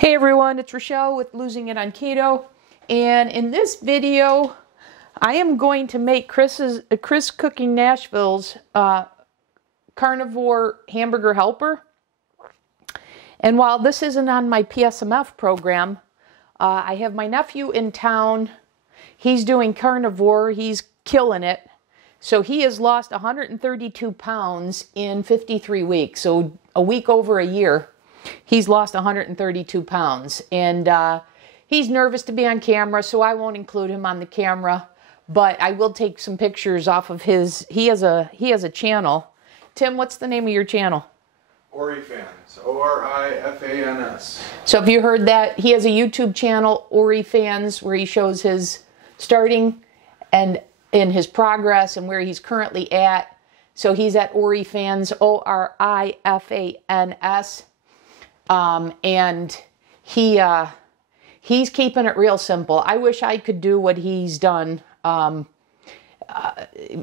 Hey everyone, it's Rochelle with Losing It on Keto, and in this video I am going to make Chris Cooking Nashville's carnivore hamburger helper. And while this isn't on my PSMF program, I have my nephew in town. He's doing carnivore, he's killing it. So he has lost 132 pounds in 53 weeks, so a week over a year. He's lost 132 pounds, and he's nervous to be on camera, so I won't include him on the camera, but I will take some pictures off of his. He has a channel. Tim, what's the name of your channel? OriFans, ORIFANS. So if you heard that, he has a YouTube channel, OriFans, where he shows his starting and in his progress and where he's currently at. So he's at OriFans, ORIFANS. And he's keeping it real simple. I wish I could do what he's done.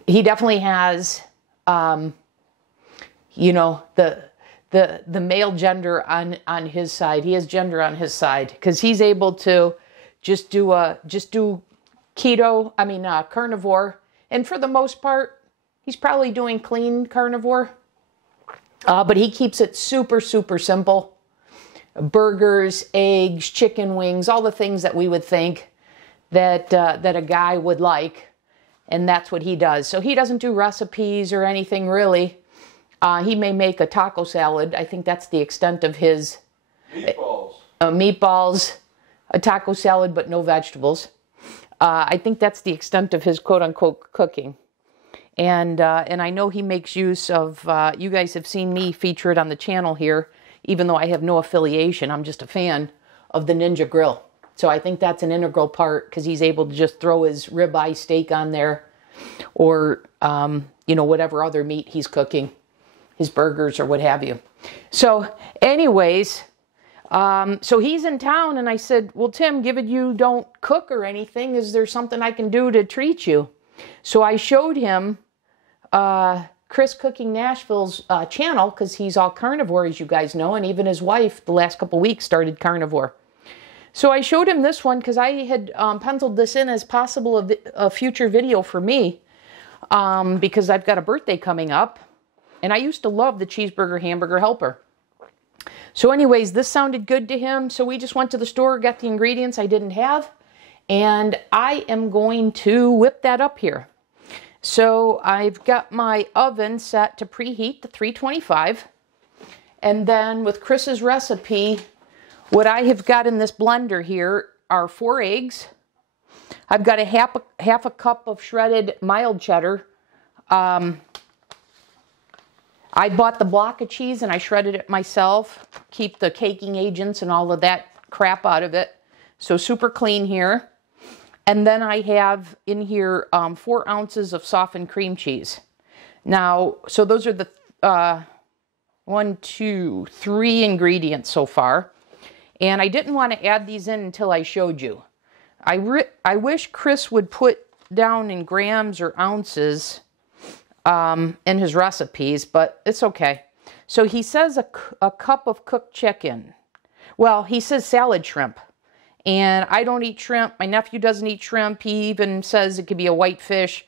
He definitely has, you know, the male gender on his side. He has gender on his side because he's able to just do keto. Carnivore, and for the most part, he's probably doing clean carnivore. But he keeps it super, super simple. Burgers, eggs, chicken wings, all the things that we would think that a guy would like, and that's what he does. So he doesn't do recipes or anything really. He may make a taco salad. I think that's the extent of his meatballs, a taco salad, but no vegetables. I think that's the extent of his quote-unquote cooking. And I know he makes use of, you guys have seen me feature it on the channel here, even though I have no affiliation. I'm just a fan of the Ninja Grill. So I think that's an integral part because he's able to just throw his ribeye steak on there or, you know, whatever other meat he's cooking, his burgers or what have you. So anyways, so he's in town and I said, well, Tim, given you don't cook or anything, is there something I can do to treat you? So I showed him Chris Cooking Nashville's channel because he's all carnivore, as you guys know, and even his wife the last couple weeks started carnivore. So I showed him this one because I had penciled this in as possible a future video for me because I've got a birthday coming up, and I used to love the Cheeseburger hamburger helper. So anyways, this sounded good to him, so we just went to the store, got the ingredients I didn't have, and I am going to whip that up here. So I've got my oven set to preheat to 325. And then with Chris's recipe, what I have got in this blender here are 4 eggs. I've got half a cup of shredded mild cheddar. I bought the block of cheese and I shredded it myself. Keep the caking agents and all of that crap out of it. So super clean here. And then I have in here 4 ounces of softened cream cheese. Now, so those are the 1, 2, 3 ingredients so far. And I didn't want to add these in until I showed you. I wish Chris would put down in grams or ounces in his recipes, but it's okay. So he says a cup of cooked chicken. Well, he says salad shrimp. And I don't eat shrimp. My nephew doesn't eat shrimp. He even says it could be a white fish.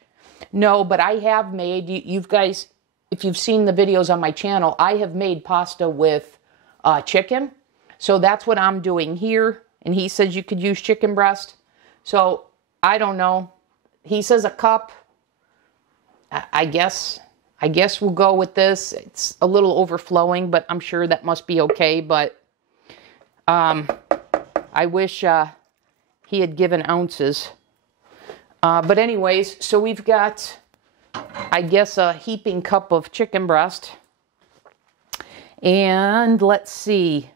No, but I have made, you guys, if you've seen the videos on my channel, I have made pasta with chicken. So that's what I'm doing here. And he says you could use chicken breast. So I don't know. He says a cup. I guess we'll go with this. It's a little overflowing, but I'm sure that must be okay. But I wish he had given ounces. But anyways, so we've got, I guess, a heaping cup of chicken breast. And let's see.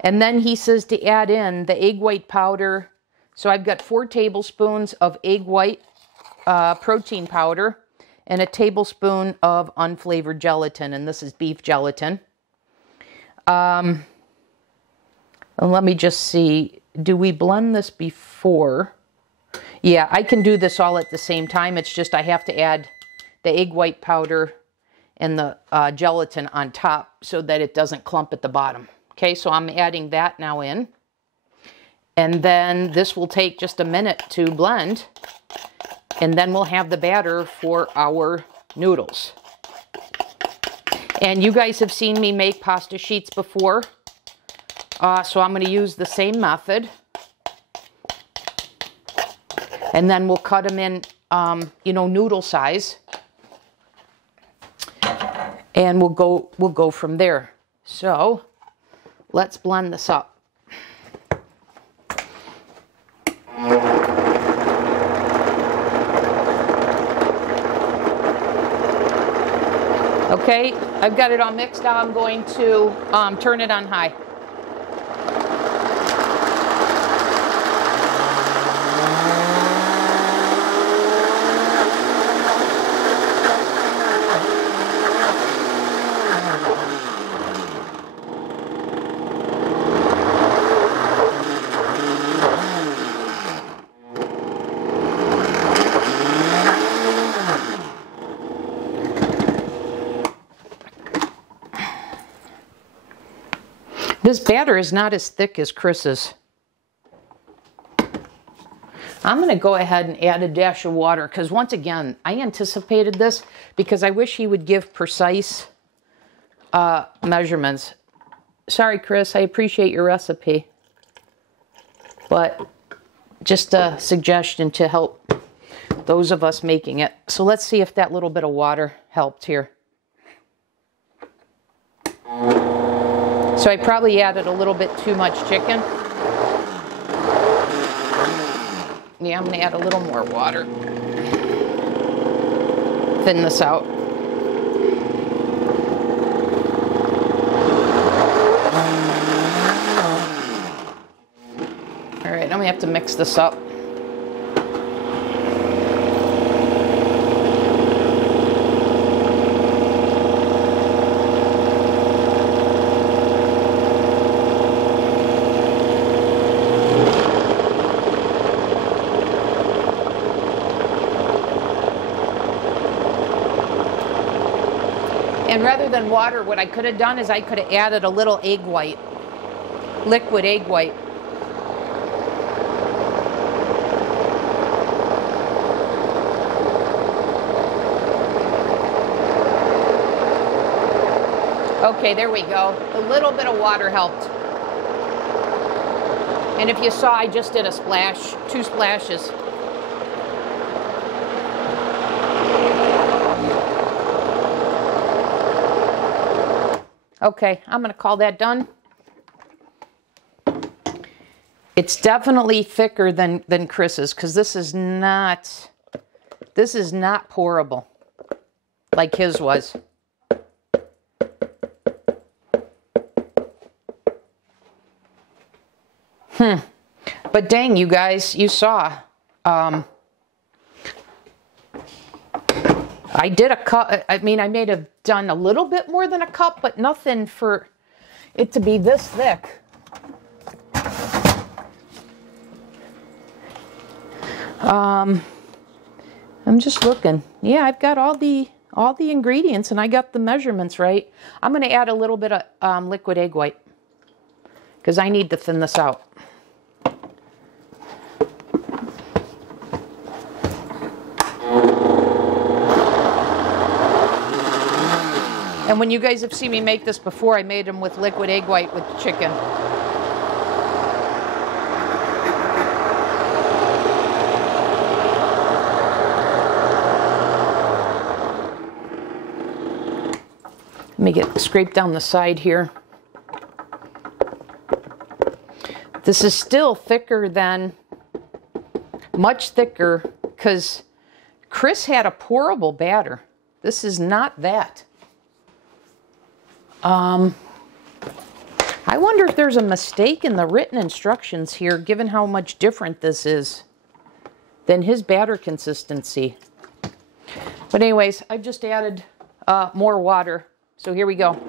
And then he says to add in the egg white powder. So I've got 4 tablespoons of egg white protein powder and a tablespoon of unflavored gelatin. And this is beef gelatin. And let me just see. Do we blend this before? Yeah, I can do this all at the same time. It's just I have to add the egg white powder and the gelatin on top so that it doesn't clump at the bottom. Okay, so I'm adding that now in. And then this will take just a minute to blend. And then we'll have the batter for our noodles. And you guys have seen me make pasta sheets before. So I'm going to use the same method. And then we'll cut them in, noodle size. And we'll go from there. So let's blend this up. Okay, I've got it all mixed. Now I'm going to turn it on high. This batter is not as thick as Chris's. I'm going to go ahead and add a dash of water because once again, I anticipated this because I wish he would give precise measurements. Sorry, Chris, I appreciate your recipe, but just a suggestion to help those of us making it. So let's see if that little bit of water helped here. So I probably added a little bit too much chicken. Yeah, I'm going to add a little more water. Thin this out. All right, I'm going to have to mix this up. And rather than water, what I could have done is I could have added a little egg white, liquid egg white. Okay, there we go. A little bit of water helped. And if you saw, I just did a splash, 2 splashes. Okay, I'm going to call that done. It's definitely thicker than Chris's because this is not pourable like his was. But dang, you guys, you saw. I did a cup. I mean, I may have done a little bit more than a cup, but nothing for it to be this thick. I'm just looking. Yeah, I've got all the ingredients and I got the measurements right. I'm going to add a little bit of liquid egg white because I need to thin this out. And when you guys have seen me make this before, I made them with liquid egg white with chicken. Let me scrape down the side here. This is still thicker than, much thicker, because Chris had a pourable batter. This is not that. I wonder if there's a mistake in the written instructions here, given how much different this is than his batter consistency. But anyways, I've just added more water. So here we go.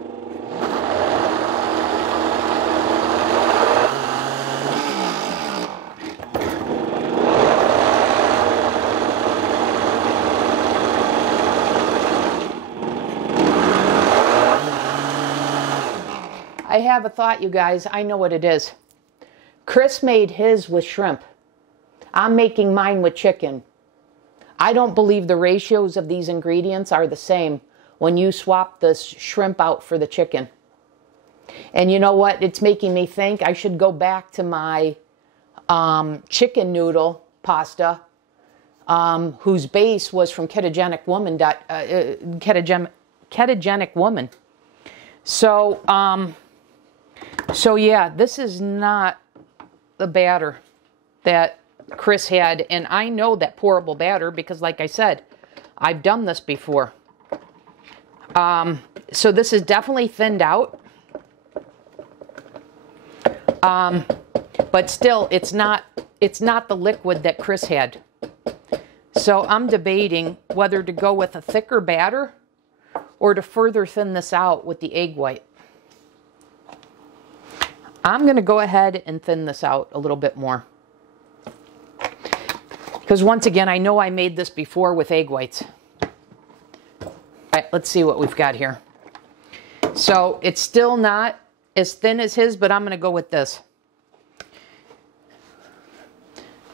I have a thought, you guys. I know what it is. Chris made his with shrimp. I'm making mine with chicken. I don't believe the ratios of these ingredients are the same when you swap the shrimp out for the chicken. And you know what? It's making me think I should go back to my chicken noodle pasta, whose base was from Ketogenic Woman. Ketogenic Woman. So yeah, this is not the batter that Chris had, and I know that pourable batter because, like I said, I've done this before. So this is definitely thinned out. But still, it's not the liquid that Chris had. So I'm debating whether to go with a thicker batter or to further thin this out with the egg white. I'm going to go ahead and thin this out a little bit more. Because once again, I know I made this before with egg whites. All right, let's see what we've got here. So it's still not as thin as his, but I'm going to go with this.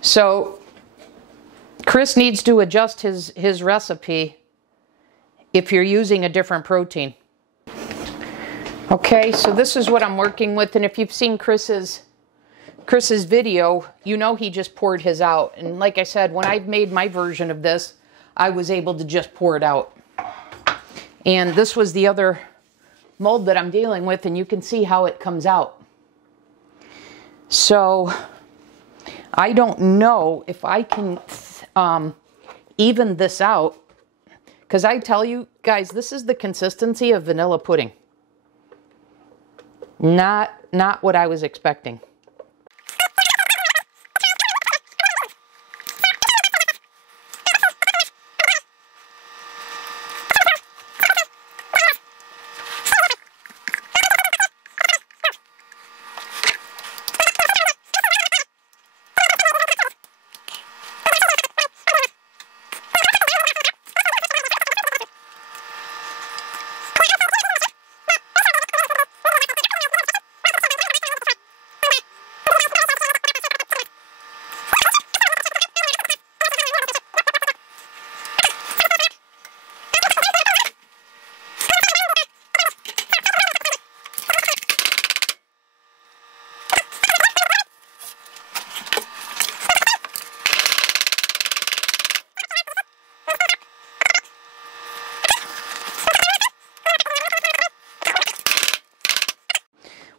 So Chris needs to adjust his recipe if you're using a different protein. Okay, so this is what I'm working with, and if you've seen Chris's video, you know he just poured his out. And like I said, when I made my version of this, I was able to just pour it out. And this was the other mold that I'm dealing with, and you can see how it comes out. So I don't know if I can even this out, because I tell you guys, this is the consistency of vanilla pudding. Not what I was expecting.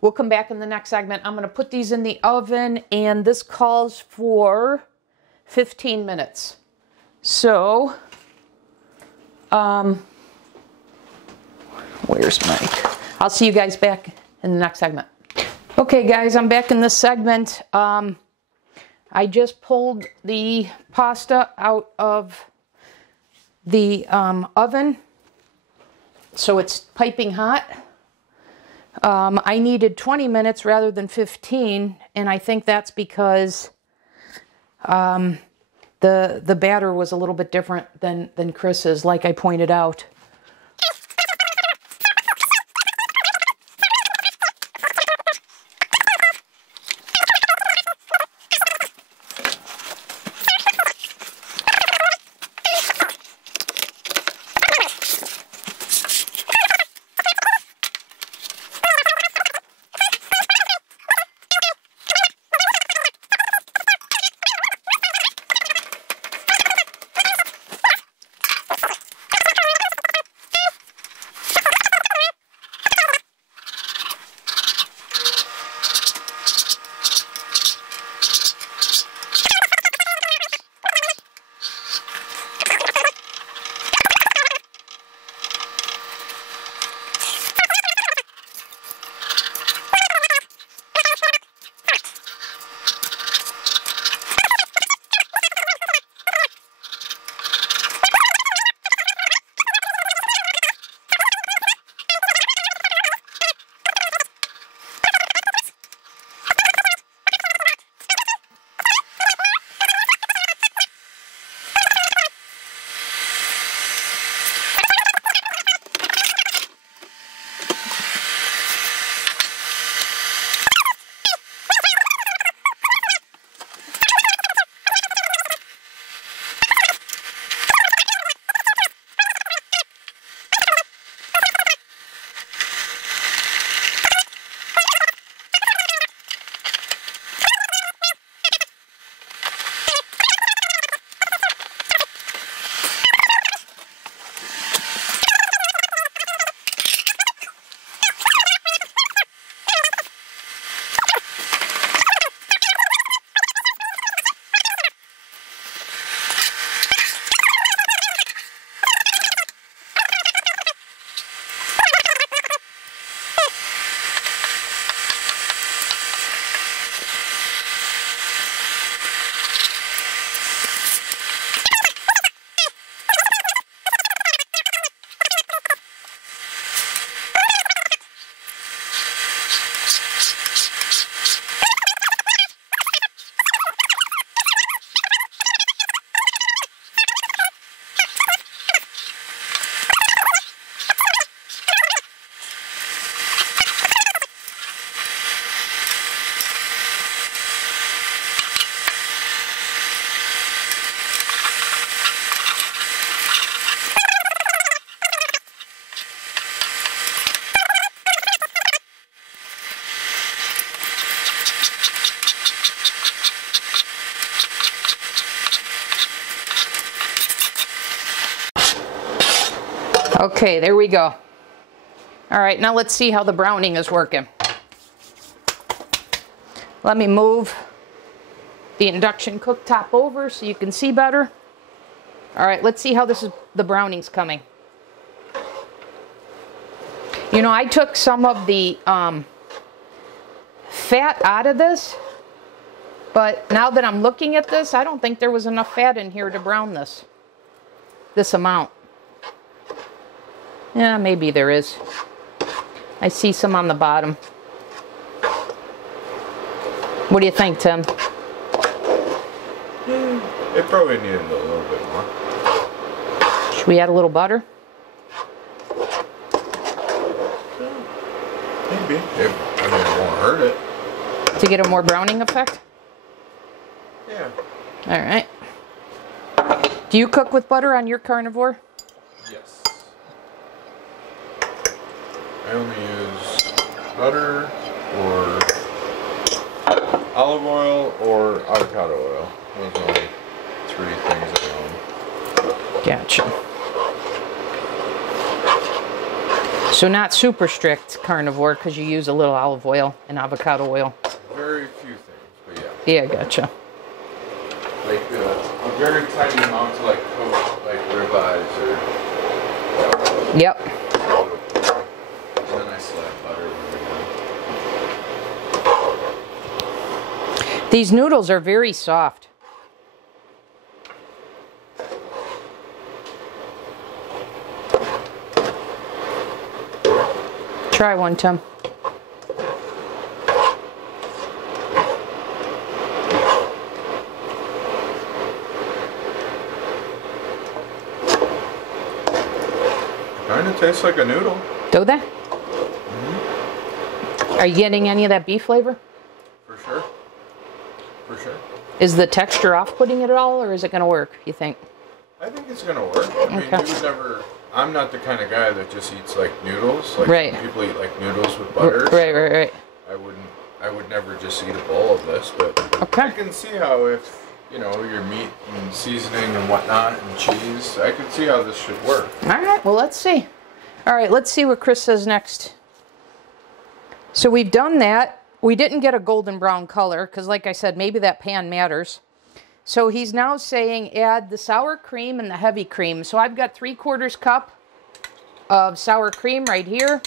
We'll come back in the next segment. I'm going to put these in the oven, and this calls for 15 minutes. So, where's Mike? I'll see you guys back in the next segment. Okay, guys, I'm back in this segment. I just pulled the pasta out of the oven, so it's piping hot. I needed 20 minutes rather than 15, and I think that's because the batter was a little bit different than Chris's, like I pointed out. Okay, there we go. All right, now let's see how the browning is working. Let me move the induction cooktop over so you can see better. All right, let's see how the browning's coming. You know, I took some of the fat out of this, but now that I'm looking at this, I don't think there was enough fat in here to brown this amount. Yeah, maybe there is. I see some on the bottom. What do you think, Tim? It probably needed a little bit more. Should we add a little butter? Maybe. It won't hurt it. To get a more browning effect? Yeah. All right. Do you cook with butter on your carnivore? Yes. I only use butter or olive oil or avocado oil. Those are only 3 things I own. Gotcha. So not super strict carnivore because you use a little olive oil and avocado oil. Very few things, but yeah. Yeah, gotcha. Like a very tiny amount to like coat like ribeyes or. Yep. And then I slap butter when we're done. These noodles are very soft. Try one, Tim. Kind of tastes like a noodle. Do they? Mm-hmm. Are you getting any of that beef flavor? For sure. For sure. Is the texture off-putting it at all, or is it going to work, you think? I think it's going to work. I mean, you would never... I'm not the kind of guy that just eats like noodles. Like right. People eat like noodles with butter. Right. I would never just eat a bowl of this, but okay. I can see how if, you know, your meat and seasoning and whatnot and cheese, I can see how this should work. All right, well, let's see. All right, let's see what Chris says next. So we've done that. We didn't get a golden brown color because, like I said, maybe that pan matters. So he's now saying add the sour cream and the heavy cream. So I've got 3/4 cup of sour cream right here.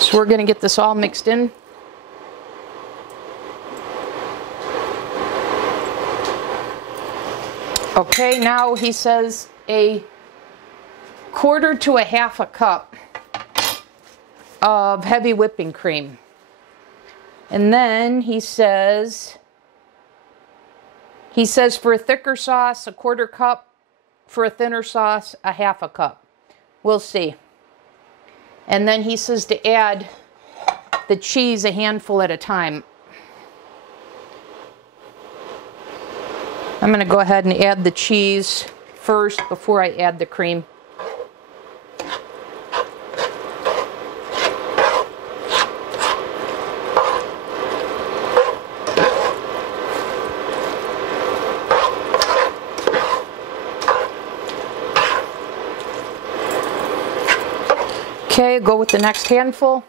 So we're going to get this all mixed in. Okay, now he says 1/4 to 1/2 cup of heavy whipping cream. And then he says for a thicker sauce, 1/4 cup. For a thinner sauce, 1/2 cup. We'll see. And then he says to add the cheese a handful at a time. I'm going to go ahead and add the cheese first before I add the cream. Okay, go with the next handful.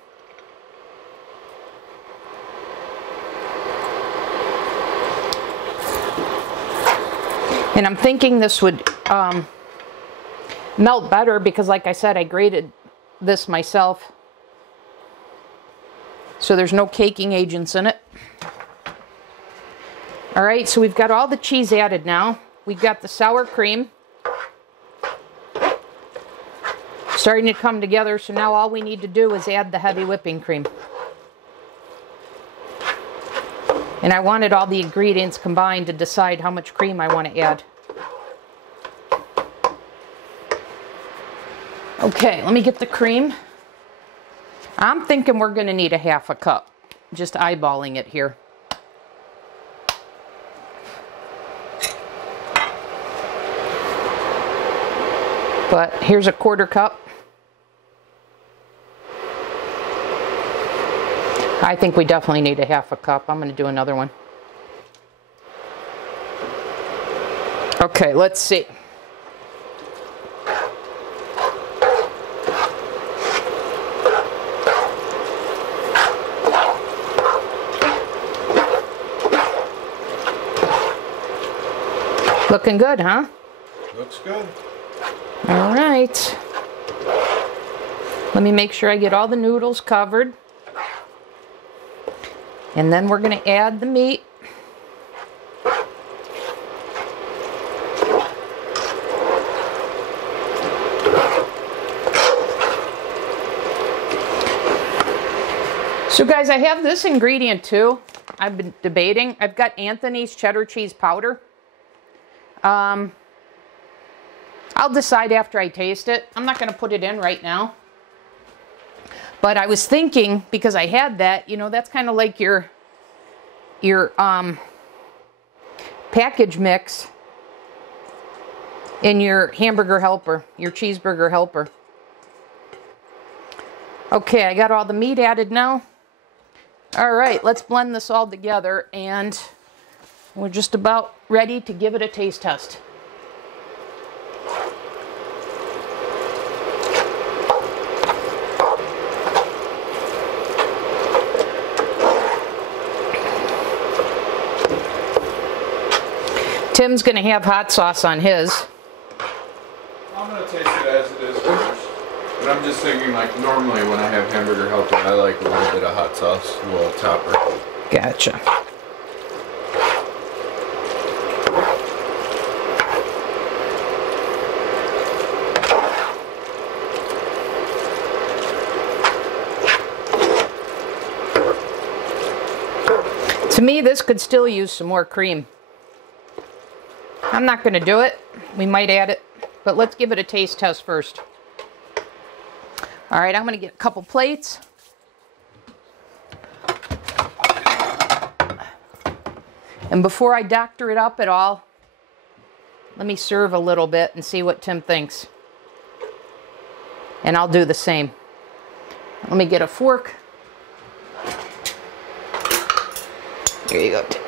And I'm thinking this would melt better because, like I said, I grated this myself. So there's no caking agents in it. All right, so we've got all the cheese added now. We've got the sour cream starting to come together, so now all we need to do is add the heavy whipping cream. And I wanted all the ingredients combined to decide how much cream I want to add. Okay, let me get the cream. I'm thinking we're going to need 1/2 cup. Just eyeballing it here. But here's 1/4 cup. I think we definitely need a half a cup. I'm going to do another one. Okay, let's see. Looking good, huh? Looks good. All right. Let me make sure I get all the noodles covered. And then we're going to add the meat. So guys, I have this ingredient too. I've been debating. I've got Anthony's cheddar cheese powder. I'll decide after I taste it. I'm not going to put it in right now. But I was thinking, because I had that, you know, that's kind of like your package mix in your hamburger helper, your cheeseburger helper. Okay, I got all the meat added now. All right, let's blend this all together, and we're just about ready to give it a taste test. Tim's going to have hot sauce on his. I'm going to taste it as it is first. But I'm just thinking, like, normally when I have hamburger helper, I like a little bit of hot sauce, a little topper. Gotcha. To me, this could still use some more cream. I'm not going to do it. We might add it, but let's give it a taste test first. All right, I'm going to get a couple plates. And before I doctor it up at all, let me serve a little bit and see what Tim thinks. And I'll do the same. Let me get a fork. Here you go, Tim.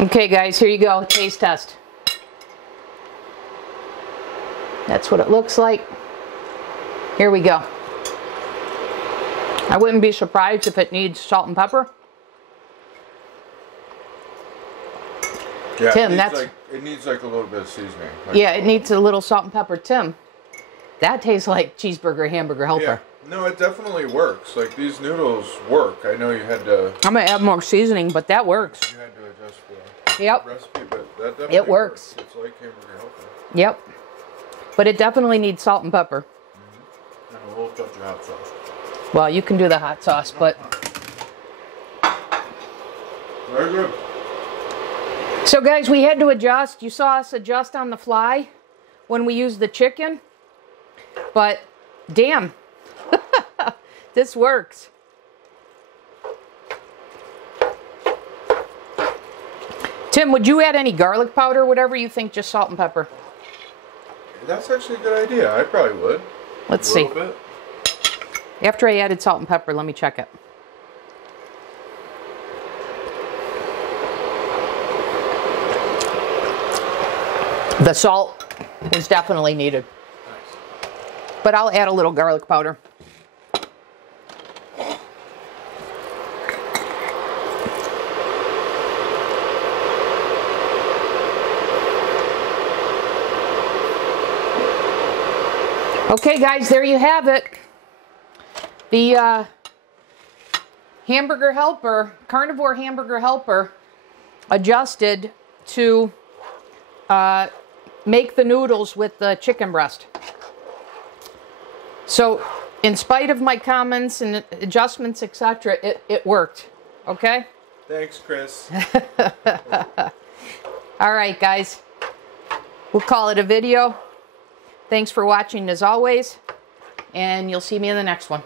Okay guys, here you go, taste test. That's what it looks like. Here we go. I wouldn't be surprised if it needs salt and pepper. Yeah, Tim, it needs like a little bit of seasoning. Like, yeah, it needs a little salt and pepper. Tim, that tastes like cheeseburger hamburger helper. Yeah. No, it definitely works. Like, these noodles work. I know you had to... I'm going to add more seasoning, but that works. You had to adjust the recipe, but that definitely works. It's like hamburger helper. Yep. But it definitely needs salt and pepper. And a little touch of hot sauce. Well, you can do the hot sauce, but... Very good. So guys, we had to adjust. You saw us adjust on the fly when we used the chicken. But, damn. This works. Tim, would you add any garlic powder or whatever? You think just salt and pepper? That's actually a good idea. I probably would. Let's see. Bit. After I added salt and pepper, let me check it. The salt is definitely needed. Nice. But I'll add a little garlic powder. Okay guys, there you have it. The hamburger helper, carnivore hamburger helper, adjusted to make the noodles with the chicken breast. So, in spite of my comments and adjustments, etc., it worked. Okay? Thanks, Chris. All right, guys. We'll call it a video. Thanks for watching as always, and you'll see me in the next one.